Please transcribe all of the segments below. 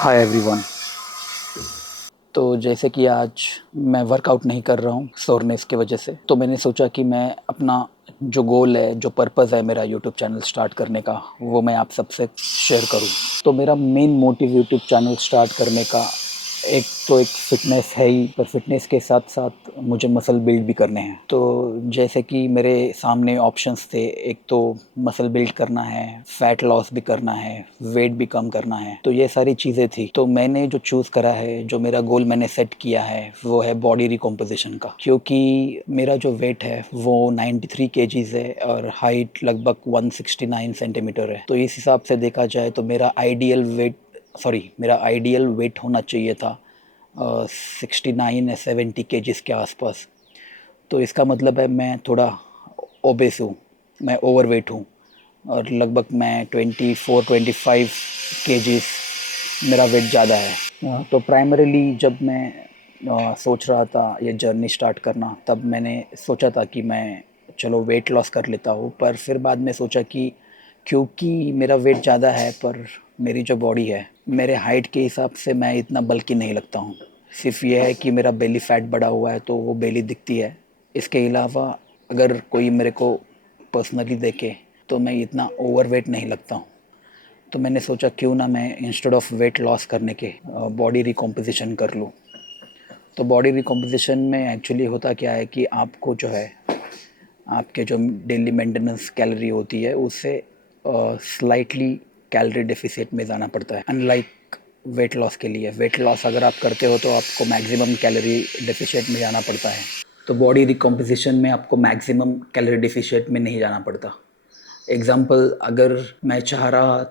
Hi everyone. तो जैसे कि आज मैं वर्कआउट नहीं कर रहा हूँ सोरनेस की वजह से, तो मैंने सोचा कि मैं अपना जो गोल है, जो पर्पज़ है मेरा यूट्यूब चैनल स्टार्ट करने का, वो मैं आप सबसे शेयर करूँ। तो मेरा main motive YouTube channel start करने का एक तो एक फ़िटनेस है ही, पर फ़िटनेस के साथ-साथ मुझे मसल बिल्ड भी करने हैं। तो जैसे कि मेरे सामने ऑप्शंस थे, एक तो मसल बिल्ड करना है, फैट लॉस भी करना है, वेट भी कम करना है, तो ये सारी चीज़ें थी। तो मैंने जो चूज़ करा है, जो मेरा गोल मैंने सेट किया है, वो है बॉडी रिकॉम्पोजिशन का। क्योंकि मेरा जो वेट है, वो 93 केजीज़ है और हाइट लगभग 169 सेंटीमीटर है। तो इस हिसाब से देखा जाए तो मेरा आइडियल वेट होना चाहिए था 69 या 70 केजीज़ के आसपास। तो इसका मतलब है मैं थोड़ा ओबेस हूँ, मैं ओवरवेट हूँ और लगभग मैं 24-25 केजीज़ मेरा वेट ज़्यादा है। तो प्राइमरीली जब मैं सोच रहा था ये जर्नी स्टार्ट करना, तब मैंने सोचा था कि मैं चलो वेट लॉस कर लेता हूँ, पर फिर बाद में सोचा कि क्योंकि मेरा वेट ज़्यादा है पर मेरी जो बॉडी है, मेरे हाइट के हिसाब से मैं इतना बल्की नहीं लगता हूँ। सिर्फ ये है कि मेरा बेली फैट बढ़ा हुआ है तो वो बेली दिखती है। इसके अलावा अगर कोई मेरे को पर्सनली देखे तो मैं इतना ओवरवेट नहीं लगता हूँ। तो मैंने सोचा क्यों ना मैं इंस्टेड ऑफ वेट लॉस करने के बॉडी रिकॉम्पोजिशन कर लूँ। तो बॉडी रिकॉम्पोजिशन में एक्चुअली होता क्या है कि आपको जो है, आपके जो डेली मेंटेनेंस कैलोरी होती है उससे स्लाइटली कैलोरी डेफिसिट में जाना पड़ता है। अनलाइक वेट लॉस के लिए, वेट लॉस अगर आप करते हो तो आपको मैक्सिमम कैलोरी डेफिसिट में जाना पड़ता है। तो बॉडी रिकॉम्पोजिशन में आपको मैक्सिमम कैलोरी डेफिसिट में नहीं जाना पड़ता। एग्ज़ाम्पल, अगर मैं चाह रहा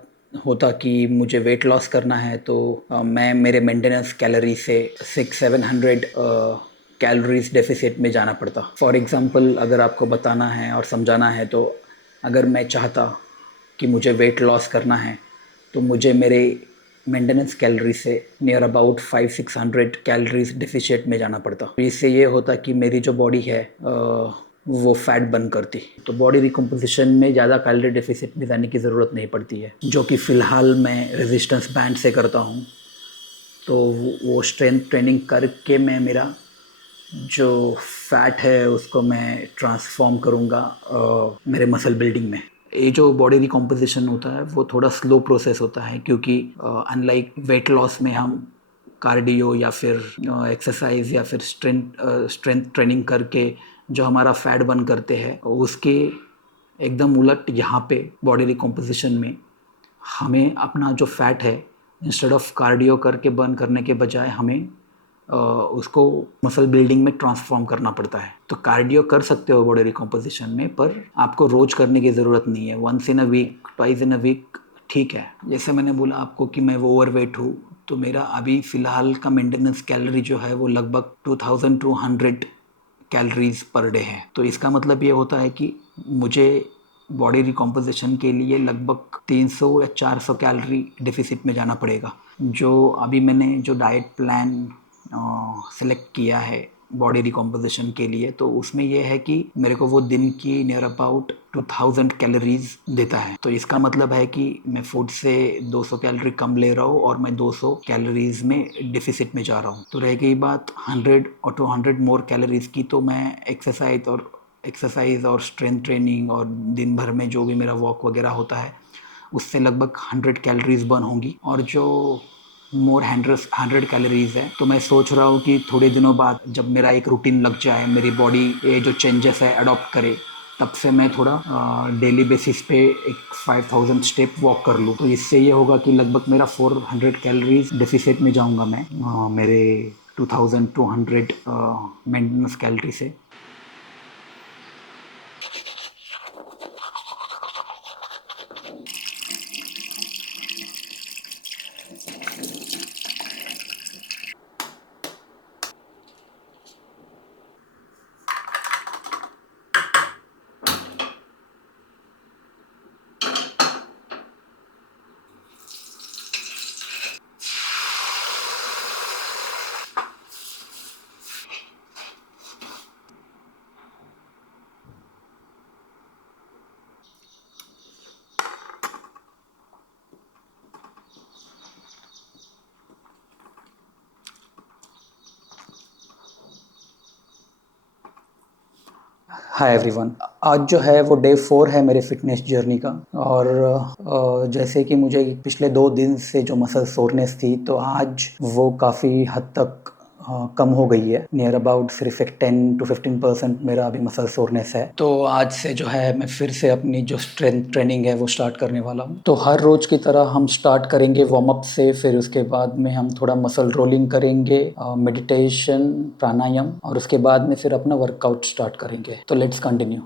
होता कि मुझे वेट लॉस करना है तो मैं मेरे मेंटेनेंस कैलोरी से 600-700 कैलोरीज डेफिसिट में जाना पड़ता। फॉर एग्ज़ाम्पल, अगर आपको बताना है और समझाना है तो अगर मैं चाहता कि मुझे वेट लॉस करना है तो मुझे मेरे मेंटेनेंस कैलोरी से नियर अबाउट 500-600 कैलोरीज डेफिशिएट में जाना पड़ता। तो इससे ये होता कि मेरी जो बॉडी है वो फैट बर्न करती। तो बॉडी रिकम्पोजिशन में ज़्यादा कैलोरी डेफिसिट में जाने की ज़रूरत नहीं पड़ती है, जो कि फ़िलहाल मैं रेजिस्टेंस बैंड से करता हूँ। तो वो स्ट्रेंथ ट्रेनिंग करके मैं मेरा जो फैट है उसको मैं ट्रांसफॉर्म करूँगा मेरे मसल बिल्डिंग में। ये जो बॉडी रिकॉम्पोजिशन होता है वो थोड़ा स्लो प्रोसेस होता है, क्योंकि अनलाइक वेट लॉस में हम कार्डियो या फिर एक्सरसाइज या फिर स्ट्रेंथ ट्रेनिंग करके जो हमारा फैट बर्न करते हैं, उसके एकदम उलट यहाँ पे बॉडी रिकॉम्पोजिशन में हमें अपना जो फैट है, इंस्टेड ऑफ कार्डियो करके बर्न करने के बजाय हमें उसको मसल बिल्डिंग में ट्रांसफॉर्म करना पड़ता है। तो कार्डियो कर सकते हो बॉडी रिकॉम्पोजिशन में, पर आपको रोज करने की ज़रूरत नहीं है। Once in a week, twice in a week ठीक है। जैसे मैंने बोला आपको कि मैं वो ओवरवेट हूँ, तो मेरा अभी फ़िलहाल का मेंटेनेंस कैलोरी जो है वो लगभग 2200 कैलोरीज पर डे है। तो इसका मतलब ये होता है कि मुझे बॉडी रिकॉम्पोजिशन के लिए लगभग 300 या 400 कैलोरी डेफिसिट में जाना पड़ेगा। जो अभी मैंने जो डाइट प्लान सेलेक्ट किया है बॉडी रिकॉम्पोजिशन के लिए, तो उसमें यह है कि मेरे को वो दिन की नियर अबाउट 2000 कैलोरीज देता है। तो इसका मतलब है कि मैं फूड से 200 कैलोरी कम ले रहा हूँ और मैं 200 कैलोरीज में डिफिसिट में जा रहा हूँ। तो रह गई बात 100 और 200 मोर कैलोरीज की, तो मैं एक्सरसाइज और स्ट्रेंथ ट्रेनिंग और दिन भर में जो भी मेरा वॉक वगैरह होता है उससे लगभग 100 कैलोरीज बर्न होंगी। और जो मोर 100 कैलोरीज है, तो मैं सोच रहा हूँ कि थोड़े दिनों बाद जब मेरा एक रूटीन लग जाए, मेरी बॉडी ये जो चेंजेस है अडॉप्ट करे, तब से मैं थोड़ा डेली बेसिस पे एक 5000 स्टेप वॉक कर लूँ। तो इससे ये होगा कि लगभग मेरा 400 कैलोरीज डेफिसिट में जाऊँगा मैं मेरे 2200 मेंटेनेंस कैलोरी से। Hi everyone. आज जो है वो डे 4 है मेरे फ़िटनेस जर्नी का। और जैसे कि मुझे पिछले 2 दिन से जो मसल सोरनेस थी, तो आज वो काफ़ी हद तक कम हो गई है। नियर अबाउट सिर्फ एक 10 टू 15% मेरा अभी मसल सोरनेस है। तो आज से जो है मैं फिर से अपनी जो स्ट्रेंथ ट्रेनिंग है वो स्टार्ट करने वाला हूँ। तो हर रोज़ की तरह हम स्टार्ट करेंगे वार्म अप से, फिर उसके बाद में हम थोड़ा मसल रोलिंग करेंगे, मेडिटेशन, प्राणायाम, और उसके बाद में फिर अपना वर्कआउट स्टार्ट करेंगे। तो लेट्स कंटिन्यू।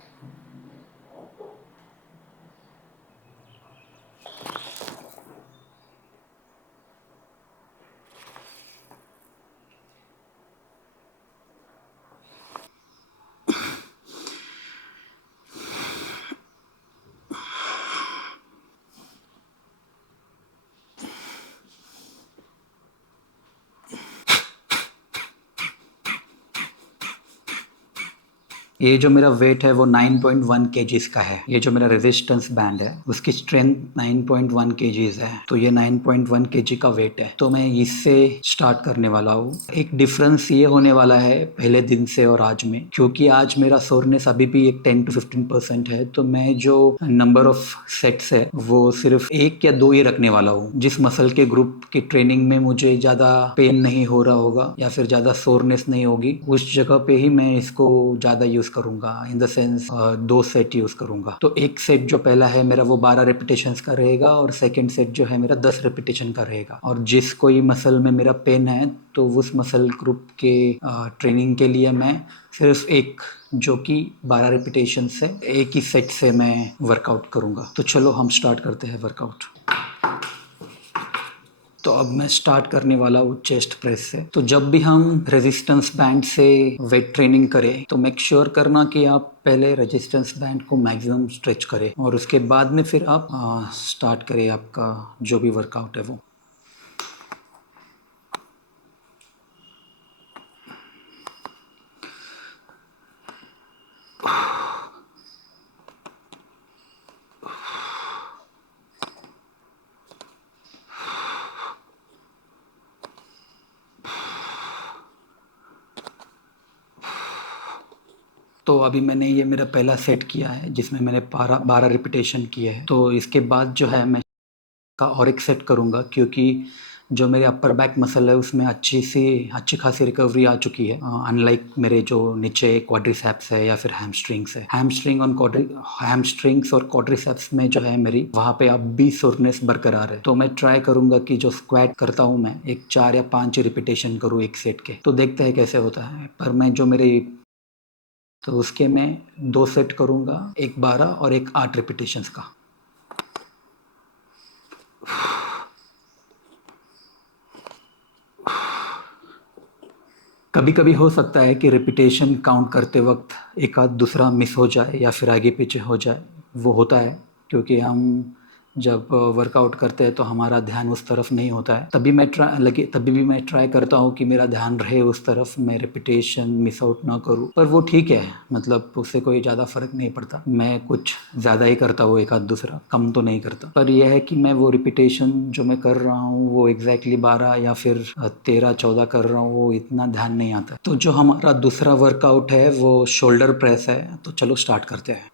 ये जो मेरा वेट है वो 9.1 केजीज़ का है। ये जो मेरा रेजिस्टेंस बैंड है उसकी स्ट्रेंथ 9.1 केजीज़ है। तो ये 9.1 केजी का वेट है। तो मैं इससे स्टार्ट करने वाला हूँ। एक डिफरेंस ये होने वाला है पहले दिन से और आज में, क्योंकि आज मेरा सोरनेस अभी भी एक 10 टू 15% है। तो मैं जो नंबर ऑफ सेट्स है वो सिर्फ 1 या 2 ही रखने वाला हूँ। जिस मसल के ग्रुप की ट्रेनिंग में मुझे ज़्यादा पेन नहीं हो रहा होगा या फिर ज़्यादा सोरनेस नहीं होगी, उस जगह पे ही मैं इसको ज़्यादा यूज़ करूँगा। In the sense 2 set use करूँगा। तो एक सेट जो पहला है मेरा वो 12 रेपिटेशंस का रहेगा, और सेकंड सेट जो है मेरा 10 रेपिटेशन का रहेगा। और जिस कोई मसल में मेरा पेन है तो उस मसल ग्रुप के ट्रेनिंग के लिए मैं सिर्फ एक, जो कि 12 रेपिटेशन से एक ही सेट से मैं वर्कआउट करूँगा। तो चलो हम स्टार्ट करते हैं वर्कआउट। तो अब मैं स्टार्ट करने वाला हूँ चेस्ट प्रेस से। तो जब भी हम रेजिस्टेंस बैंड से वेट ट्रेनिंग करें तो मेक श्योर करना कि आप पहले रेजिस्टेंस बैंड को मैक्सिमम स्ट्रेच करें, और उसके बाद में फिर आप स्टार्ट करें आपका जो भी वर्कआउट है वो। तो अभी मैंने ये मेरा पहला सेट किया है जिसमें मैंने 12 रिपीटेशन किए हैं। तो इसके बाद जो है मैं का और एक सेट करूँगा, क्योंकि जो मेरे अपर बैक मसल है उसमें अच्छी खासी रिकवरी आ चुकी है। अनलाइक मेरे जो नीचे क्वाड्रिसेप्स है या फिर हैमस्ट्रिंग्स और क्वाड्रिसेप्स में जो है मेरी वहाँ पे अब भी सोरनेस बरकरार है। तो मैं ट्राई करूँगा कि जो स्क्वाट करता हूँ मैं एक 4 या 5 रिपीटेशन करूँ एक सेट के। तो देखते हैं कैसे होता है। पर मैं जो मेरी तो उसके मैं 2 सेट करूँगा, एक 12 और एक 8 रिपीटेशंस का। कभी कभी हो सकता है कि रिपीटेशन काउंट करते वक्त एक आध दूसरा मिस हो जाए या फिर आगे पीछे हो जाए। वो होता है क्योंकि हम जब वर्कआउट करते हैं तो हमारा ध्यान उस तरफ नहीं होता है। तभी भी मैं ट्राई करता हूँ कि मेरा ध्यान रहे उस तरफ, मैं रिपीटेशन मिस आउट ना करूँ। पर वो ठीक है, मतलब उससे कोई ज़्यादा फ़र्क नहीं पड़ता। मैं कुछ ज़्यादा ही करता हूँ, एक आध दूसरा कम तो नहीं करता। पर यह है कि मैं वो रिपीटेशन जो मैं कर रहा हूँ वो एग्जैक्टली 12 या फिर 13-14 कर रहा हूँ, वो इतना ध्यान नहीं आता। तो जो हमारा दूसरा वर्कआउट है वो शोल्डर प्रेस है। तो चलो स्टार्ट करते हैं।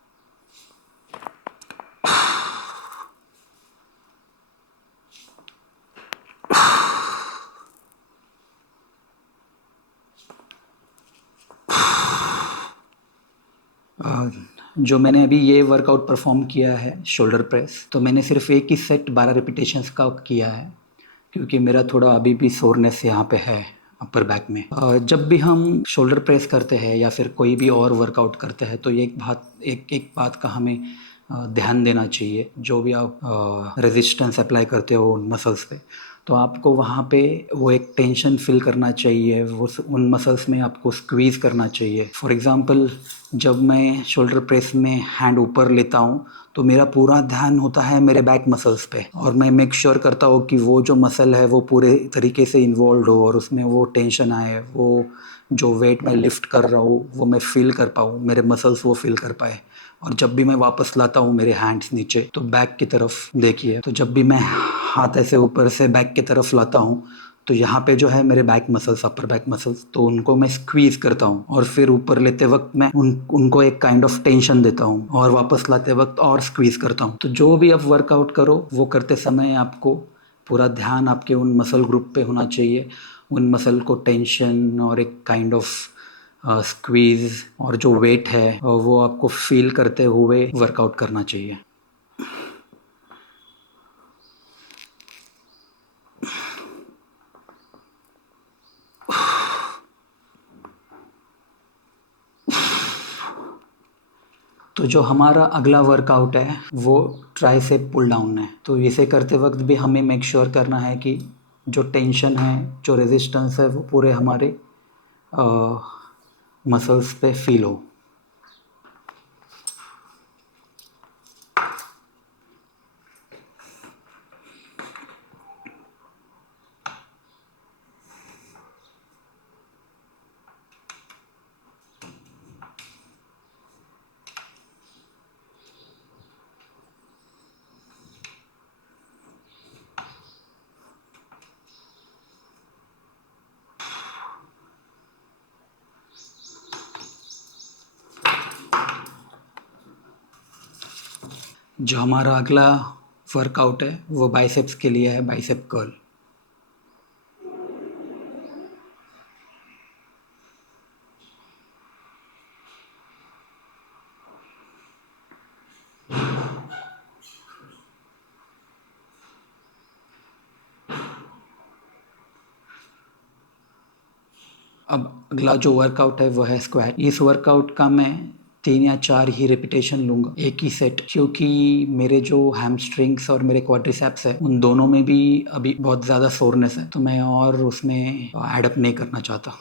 जो मैंने अभी ये वर्कआउट परफॉर्म किया है शोल्डर प्रेस, तो मैंने सिर्फ एक ही सेट 12 रिपीटेशंस का किया है, क्योंकि मेरा थोड़ा अभी भी सोरनेस यहाँ पे है अपर बैक में। जब भी हम शोल्डर प्रेस करते हैं या फिर कोई भी और वर्कआउट करते हैं तो एक बात का हमें ध्यान देना चाहिए। जो भी आप रेजिस्टेंस अप्लाई करते हो उन मसल्स पे, तो आपको वहाँ पे वो एक टेंशन फील करना चाहिए। उन मसल्स में आपको स्क्वीज़ करना चाहिए। फॉर एग्ज़ाम्पल, जब मैं शोल्डर प्रेस में हैंड ऊपर लेता हूँ तो मेरा पूरा ध्यान होता है मेरे बैक मसल्स पे, और मैं मेक श्योर करता हूँ कि वो जो मसल है वो पूरे तरीके से इन्वॉल्व हो और उसमें वो टेंशन आए, वो जो वेट मैं लिफ्ट कर रहा हूँ वो मैं फील कर पाऊँ, मेरे मसल्स वो फील कर पाए। और जब भी मैं वापस लाता हूँ मेरे हैंड्स नीचे, तो बैक की तरफ देखिए, तो जब भी मैं हाथ ऐसे ऊपर से बैक की तरफ लाता हूँ तो यहाँ पे जो है मेरे back muscles, upper back muscles, तो उनको मैं स्क्वीज करता हूँ और फिर ऊपर लेते वक्त मैं उनको एक काइंड ऑफ टेंशन देता हूँ और वापस लाते वक्त और स्क्वीज करता हूँ। तो जो भी आप वर्कआउट करो वो करते समय आपको पूरा ध्यान आपके उन मसल ग्रुप पे होना चाहिए, उन मसल को टेंशन और एक काइंड ऑफ स्क्वीज और जो वेट है वो आपको फील करते हुए वर्कआउट करना चाहिए। तो जो हमारा अगला वर्कआउट है वो ट्राइसेप पुल डाउन है। तो इसे करते वक्त भी हमें मेक श्योर करना है कि जो टेंशन है, जो रेजिस्टेंस है वो पूरे हमारे मसल्स पे फील हो। जो हमारा अगला वर्कआउट है वो बाइसेप्स के लिए है, बाइसेप कर्ल। अब अगला जो वर्कआउट है वो है स्क्वाट। इस वर्कआउट का मैं 3 या 4 ही रिपीटेशन लूँगा, एक ही सेट, क्योंकि मेरे जो हैमस्ट्रिंग्स और मेरे क्वाड्रिसेप्स है उन दोनों में भी अभी बहुत ज़्यादा सोरनेस है, तो मैं और उसमें एडअप नहीं करना चाहता।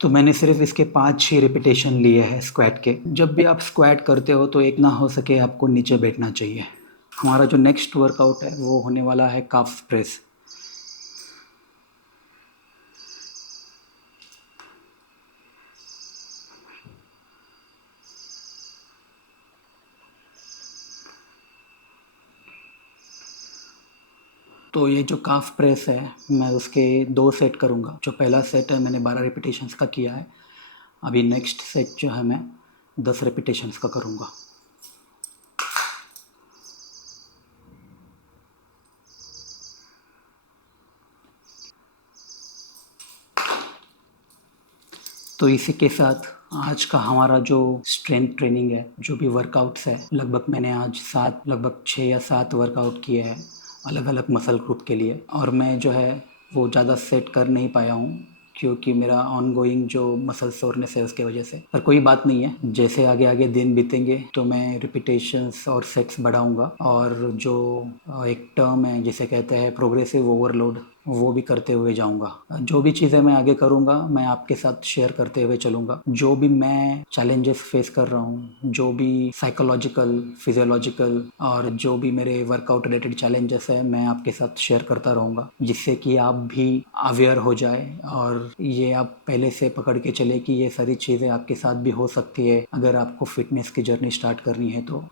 तो मैंने सिर्फ इसके 5 ही रिपीटेशन लिए हैं स्क्वाट के। जब भी आप स्क्वाट करते हो तो एक ना हो सके आपको नीचे बैठना चाहिए। हमारा जो नेक्स्ट वर्कआउट है वो होने वाला है काफ प्रेस। तो ये जो काफ प्रेस है मैं उसके 2 सेट करूँगा। जो पहला सेट है मैंने 12 रिपीटेशंस का किया है, अभी नेक्स्ट सेट जो है मैं 10 रिपीटेशंस का करूँगा। तो इसी के साथ आज का हमारा जो स्ट्रेंथ ट्रेनिंग है, जो भी वर्कआउट्स है, लगभग मैंने आज 6 या 7 वर्कआउट किए हैं अलग अलग मसल ग्रुप के लिए। और मैं जो है वो ज़्यादा सेट कर नहीं पाया हूँ क्योंकि मेरा ऑनगोइंग जो मसल सोरनेस है उसके वजह से। पर कोई बात नहीं है, जैसे आगे आगे दिन बीतेंगे तो मैं रिपीटेशंस और सेट्स बढ़ाऊँगा और जो एक टर्म है जिसे कहते हैं प्रोग्रेसिव ओवरलोड, वो भी करते हुए जाऊँगा। जो भी चीज़ें मैं आगे करूँगा मैं आपके साथ शेयर करते हुए चलूँगा। जो भी मैं चैलेंजेस फेस कर रहा हूँ, जो भी साइकोलॉजिकल, फिजियोलॉजिकल और जो भी मेरे वर्कआउट रिलेटेड चैलेंजेस है मैं आपके साथ शेयर करता रहूँगा, जिससे कि आप भी अवेयर हो जाए और ये आप पहले से पकड़ के चले कि ये सारी चीज़ें आपके साथ भी हो सकती है अगर आपको फिटनेस की जर्नी स्टार्ट करनी है। तो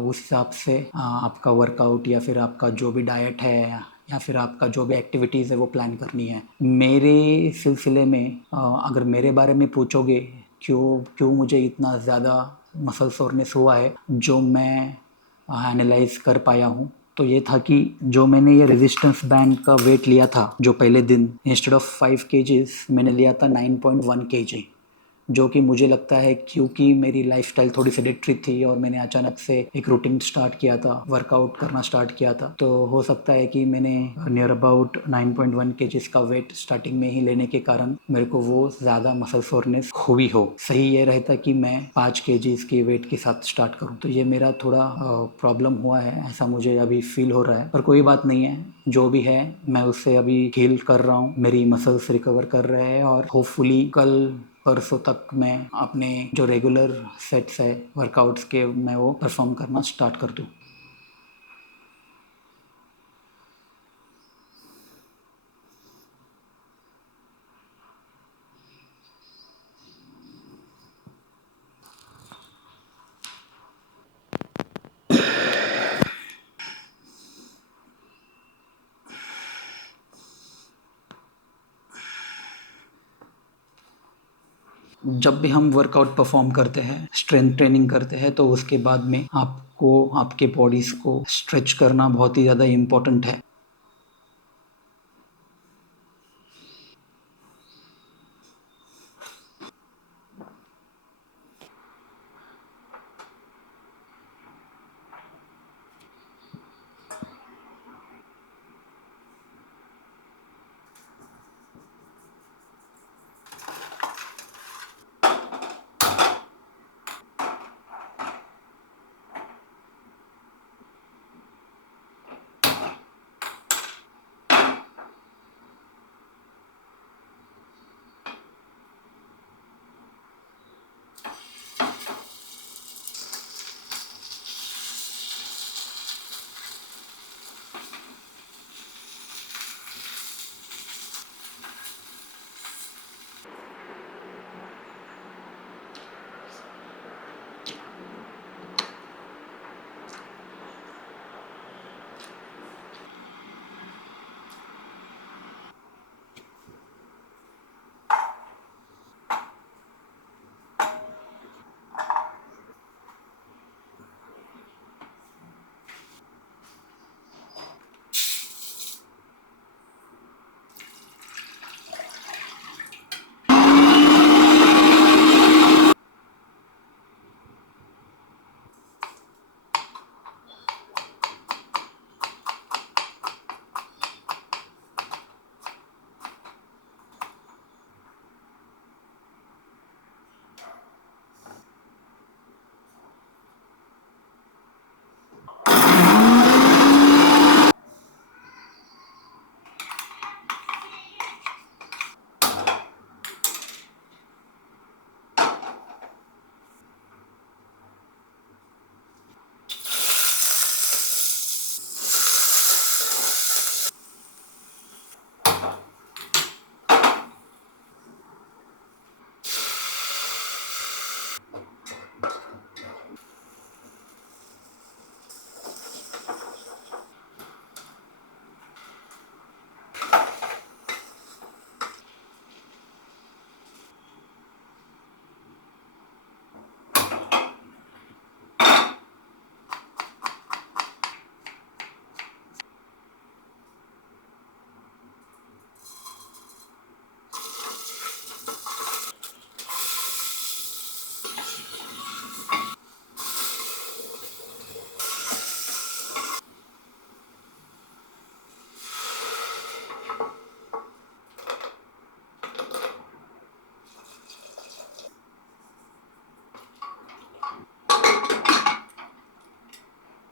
उस हिसाब से आपका वर्कआउट या फिर आपका जो भी डाइट है या फिर आपका जो भी एक्टिविटीज़ है वो प्लान करनी है। मेरे सिलसिले में अगर मेरे बारे में पूछोगे क्यों क्यों मुझे इतना ज़्यादा मसल सोरनेस हुआ है, जो मैं एनालाइज कर पाया हूँ, तो ये था कि जो मैंने ये रेजिस्टेंस बैंड का वेट लिया था जो पहले दिन, इंस्टेड ऑफ 5 केजीज मैंने लिया था 9.1 केजी, जो कि मुझे लगता है क्योंकि मेरी लाइफस्टाइल थोड़ी सेडेंटरी थी और मैंने अचानक से एक रूटीन स्टार्ट किया था, वर्कआउट करना स्टार्ट किया था, तो हो सकता है कि मैंने नियर अबाउट 9.1 केजीज का वेट स्टार्टिंग में ही लेने के कारण मेरे को वो ज़्यादा मसल सोरनेस हुई हो। सही ये रहता कि मैं 5 केजीज के वेट के साथ स्टार्ट करूँ। तो ये मेरा थोड़ा प्रॉब्लम हुआ है, ऐसा मुझे अभी फील हो रहा है, पर कोई बात नहीं है। जो भी है मैं उससे अभी हील कर रहा हूँ, मेरी मसल्स रिकवर कर रहे हैं और होपफुली कल परसों तक मैं अपने जो रेगुलर सेट्स है वर्कआउट्स के मैं वो परफॉर्म करना स्टार्ट कर दूँ। जब भी हम वर्कआउट परफॉर्म करते हैं, स्ट्रेंथ ट्रेनिंग करते हैं, तो उसके बाद में आपको आपके बॉडीज़ को स्ट्रेच करना बहुत ही ज़्यादा इम्पोर्टेंट है।